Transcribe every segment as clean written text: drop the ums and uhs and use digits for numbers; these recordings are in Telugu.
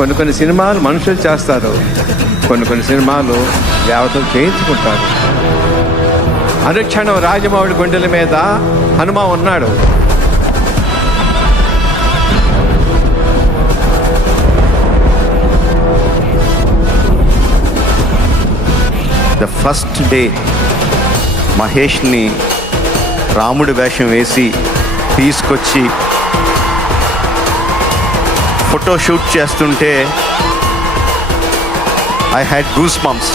కొన్ని సినిమాలు మనుషులు చేస్తారు, కొన్ని సినిమాలు దేవతలు చేయించుకుంటారు. అనుక్షణం రాజమౌళి గుండెల మీద హనుమ ఉన్నాడు. ద ఫస్ట్ డే మహేష్ని రాముడి వేషం వేసి తీసుకొచ్చి ఫోటో షూట్ చేస్తుంటే ఐ హ్యాడ్ గూస్ బంప్స్.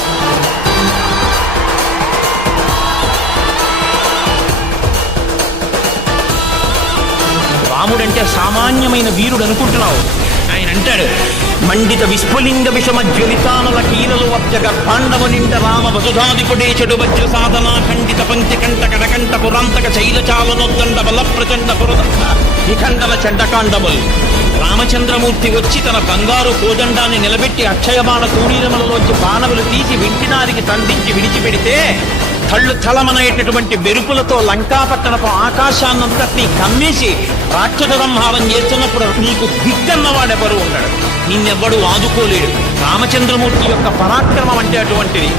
రాముడంటే సామాన్యమైన వీరుడు అనుకుంటున్నావు. ఆయన అంటాడు, మండిత విస్ఫులింగ విషమ జ్వలితానల కీలలు వజ్జగ పాండవ నిండ రామ వసుధాదిపుడేశడు వజ్ర సాధన ఖండిత పంచి కంట కడకంట పురాంతక శైలచాలనొద్దండ బల ప్రచండ పురదండ నిఖండన చెడ్డకాండములు. రామచంద్రమూర్తి వచ్చి తన బంగారు కోదండాన్ని నిలబెట్టి అక్షయబాణ తూణీరములలోంచి బాణములు తీసి వింటినారికి తండించి విడిచిపెడితే కళ్ళు చలమనేటటువంటి మెరుపులతో లంకాపట్టణపు ఆకాశాన్నంతటినీ కమ్మేసి రాక్షస సంహారం చేస్తున్నప్పుడు నీకు దిగ్గన్నవాడెవరు ఉన్నాడు, నిన్నెవ్వడు ఆదుకోలేడు. రామచంద్రమూర్తి యొక్క పరాక్రమం అంటే అటువంటిది.